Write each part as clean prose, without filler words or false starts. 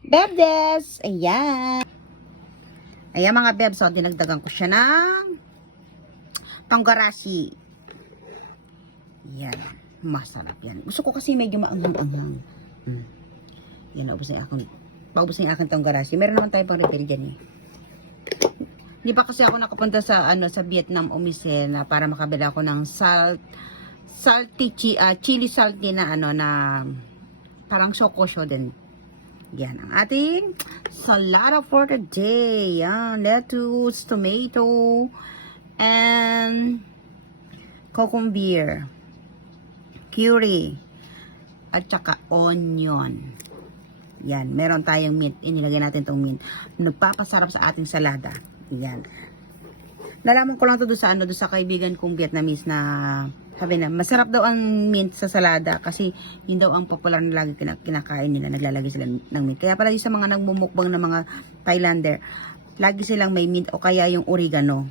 Bebdes! Ayan. Ayan mga bebs, so dinagdagan ko siya ng panggarashi. Yan. Masarap yan. Gusto ko kasi medyo maanghang-anghang. Yan, paubos na yung aking panggarashi. Meron naman tayo pang refill dyan eh. Hindi pa kasi ako nakapunta sa sa Vietnam umise na para makabila ako ng chili salty na na parang shokosho din. Yan ang ating salada for the day. Yan, lettuce, tomato, and cucumber, curry, at saka onion. Yan, meron tayong mint. Inilagay natin tong mint. Nagpapasarap sa ating salada. Yan. Nalaman ko lang to doon sa kaibigan kong Vietnamese na sabi na masarap daw ang mint sa salada kasi yun daw ang popular na lagi kinakain nila, naglalagay sila ng mint. Kaya pala yung sa mga nagmumukbang na mga Thailander, lagi silang may mint o kaya yung oregano.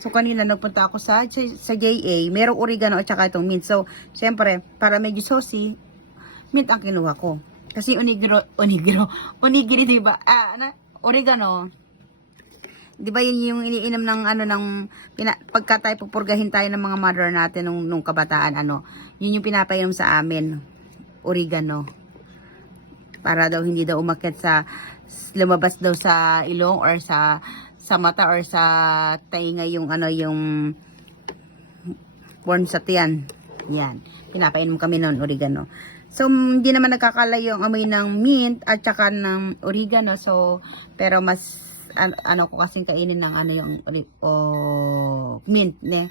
So kanina nagpunta ako sa JA, merong oregano at saka itong mint. So syempre, para medyo saucy, mint ang kinuha ko. Kasi onigiri diba? Oregano. Di ba yun yung iniinom ng pagka tayo pupurgahin tayo ng mga mother natin nung kabataan, yun yung pinapainom sa amin, oregano. Para daw hindi daw umakyat lumabas daw sa ilong or sa mata or sa tainga yung yung worm sa tiyan. Yan. Pinapainom kami noon, oregano. So, hindi naman nagkakalayo ang amoy ng mint at saka ng oregano. So, pero mas ko kasing kainin ng yung mint, ne?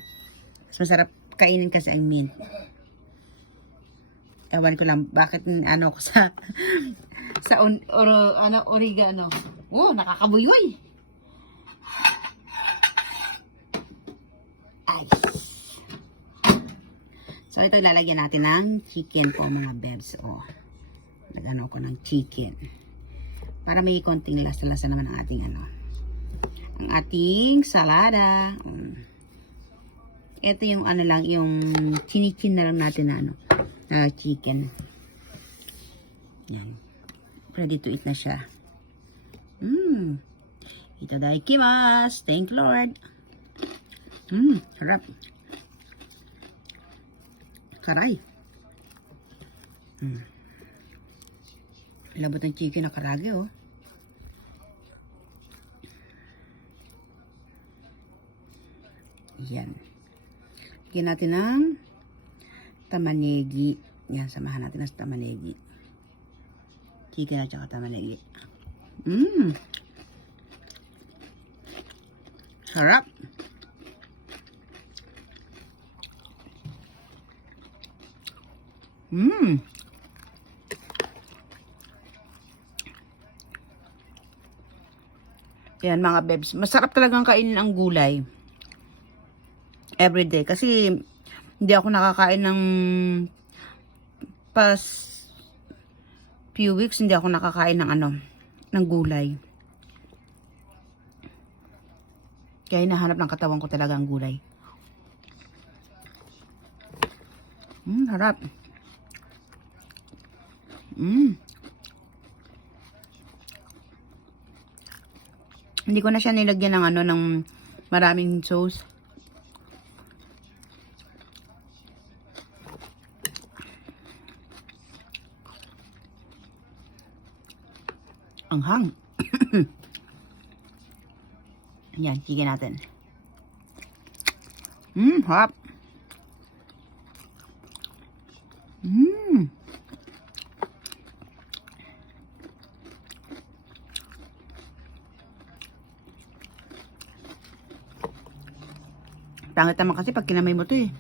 Mas masarap kainin kasi ang mint. Ewan ko lang bakit ko sa oregano. Oh, nakakabuyuy. Ay. So ito ilalagyan natin ng chicken po mga bebs. Nagano ko ng chicken. Para may konting lasa-lasa naman ang ating ang ating salada. Ito yung yung chinichin na lang natin na chicken. Yan. Ready to eat na siya. Itadakimasu. Thank you, Lord. Harap. Karay. Labot ng chicken na karage, Yan. Lagyan natin ng tamanegi. Yan, samahan natin ng tamanegi. Chicken at saka tamanegi. Sarap. Yan mga bebs. Masarap talagang kainin ang gulay. Everyday. Kasi hindi ako nakakain ng past few weeks. Hindi ako nakakain ng ng gulay. Kaya hinahanap ng katawan ko talaga ang gulay. Harap. Hindi ko na siya nilagyan ng ng maraming sauce. Anghang. Yan, chicken natin. Harap. Pangit naman kasi pag kinamay mo to eh.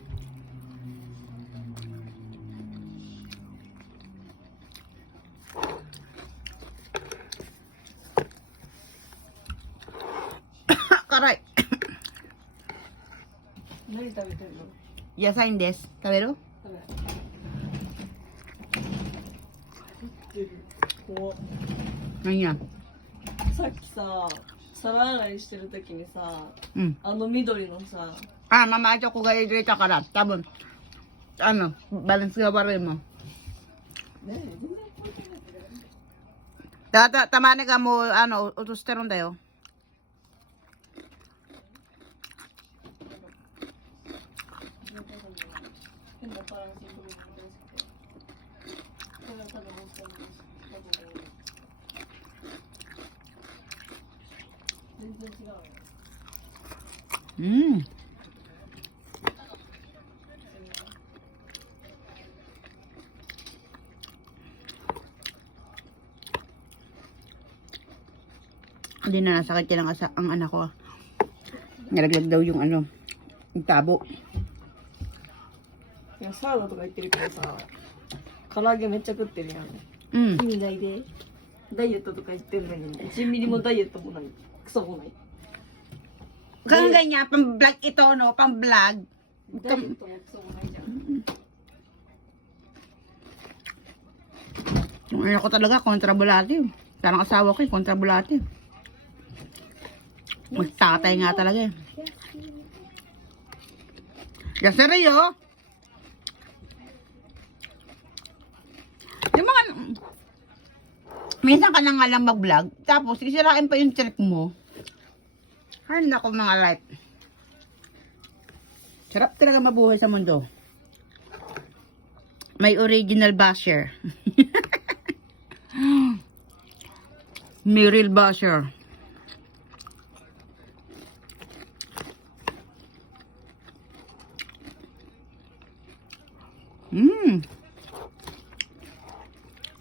Karay. Nani tabeteるの? Yasain desu. Taberu? 怖っ。何や? さっきさ、皿洗いしてるときにさ、緑のさ、Mama aja ko gaya dito ka tabon. Balance nga pa rin mo. Tamane ka mo, ano, utosteron tayo. Ganda parang siguro yung recipe. Pero tagalog ka na.全然違うよ。Mm. Hindi na nasakit yan ang anak ko. Nalaglag daw yung ano, yung tabo. いや、サラダとか言ってるけどさ、唐揚げめっちゃ食ってるやん。 Mm. 意味ないで。ダイエットとか言ってるのに、1ミリもダイエットもない。クソもない。 Kung ganyan, pang-vlog ito, no? Pang-vlog. ダイエットもクソもないじゃん。 Yung anak ko talaga, kontrabulati. Parang asawa ko, kontrabulati. Magtatay nga talaga eh. Yasereyo. Yung mga, minsan ka na nga lang mag-vlog, tapos isirain pa yung trip mo. Ay, naku mga light. Sarap talaga mabuhay sa mundo. May original basher. May real basher.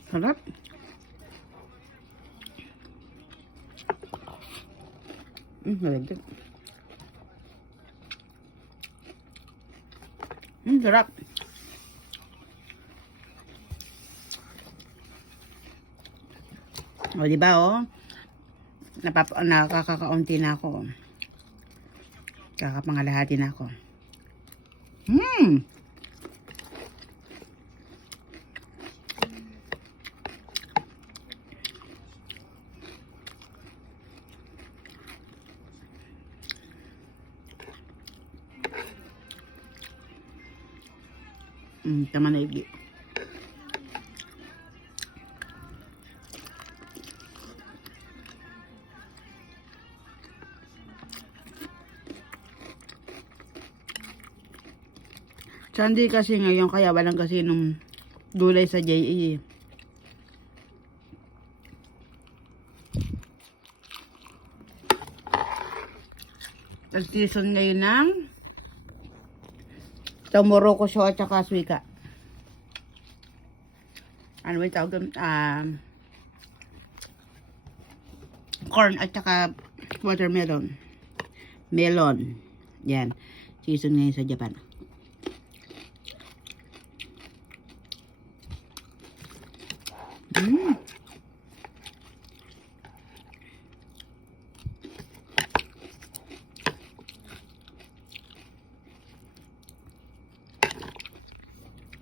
Sarap. Malagdag. Sarap. O, diba, oh? Nakakakaunti na ako. Kakapangalahati na ako. Tama na igi. Sunday kasi ngayon, kaya walang kasi nung gulay sa JE. Season ngayon ng Tomoroko siya at saka suika. Ano ba yung tawag doon? Corn at saka watermelon. Melon. Yan. Season ngayon sa Japan.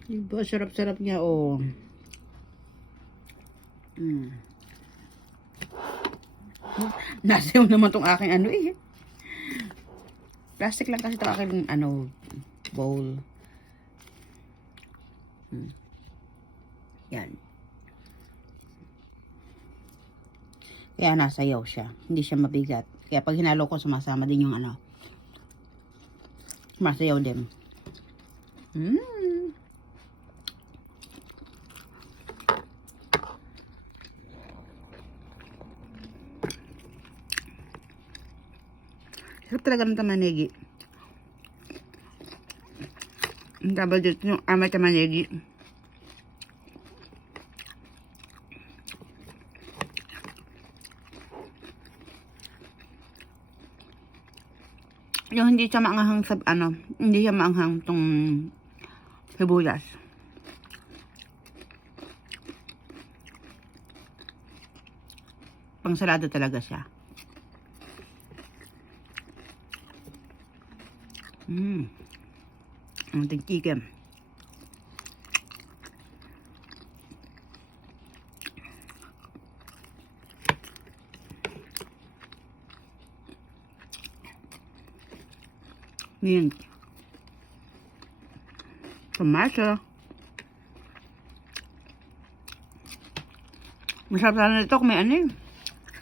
Diba, sarap-sarap niya, oh. Nasayaw naman tong aking ano eh. Plastic lang kasi ito aking ano, bowl. Yan. Kaya nasayaw siya. Hindi siya mabigat. Kaya pag hinalo ko, sumasama din yung ano. Masayaw din. Sarap talaga ng tamanegi. Ang double dito yung amay tamanegi. Yung hindi siya maanghang sa ano, hindi siya maanghang tong sibuyas. Pang salado talaga siya. Ang tingkikim. Yan. Tomato. Masarap sana ito kung may ano eh.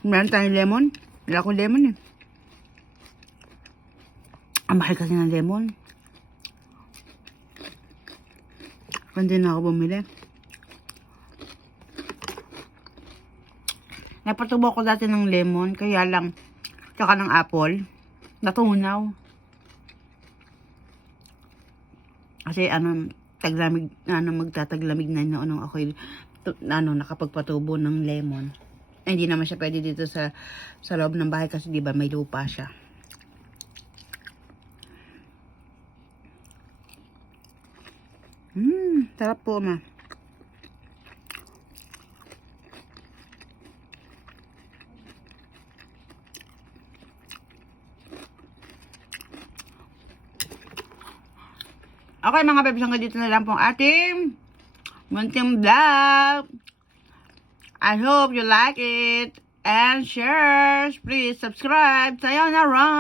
Meron tayong lemon. Wala akong lemon eh. Ang mahal kasi ng lemon. Hindi na ako bumili. Napatubo ko dati ng lemon, kaya lang, tsaka ng apple, natunaw. Kasi taglamig, magtataglamig na noon nung ako nakapagpatubo ng lemon. Ay, hindi naman siya pwede dito sa loob ng bahay kasi di ba may lupa siya. Sarap po ma. Okay mga bebs, hanggang dito na lang pong ating munting vlog. I hope you like it and share. Please subscribe. Sayonara.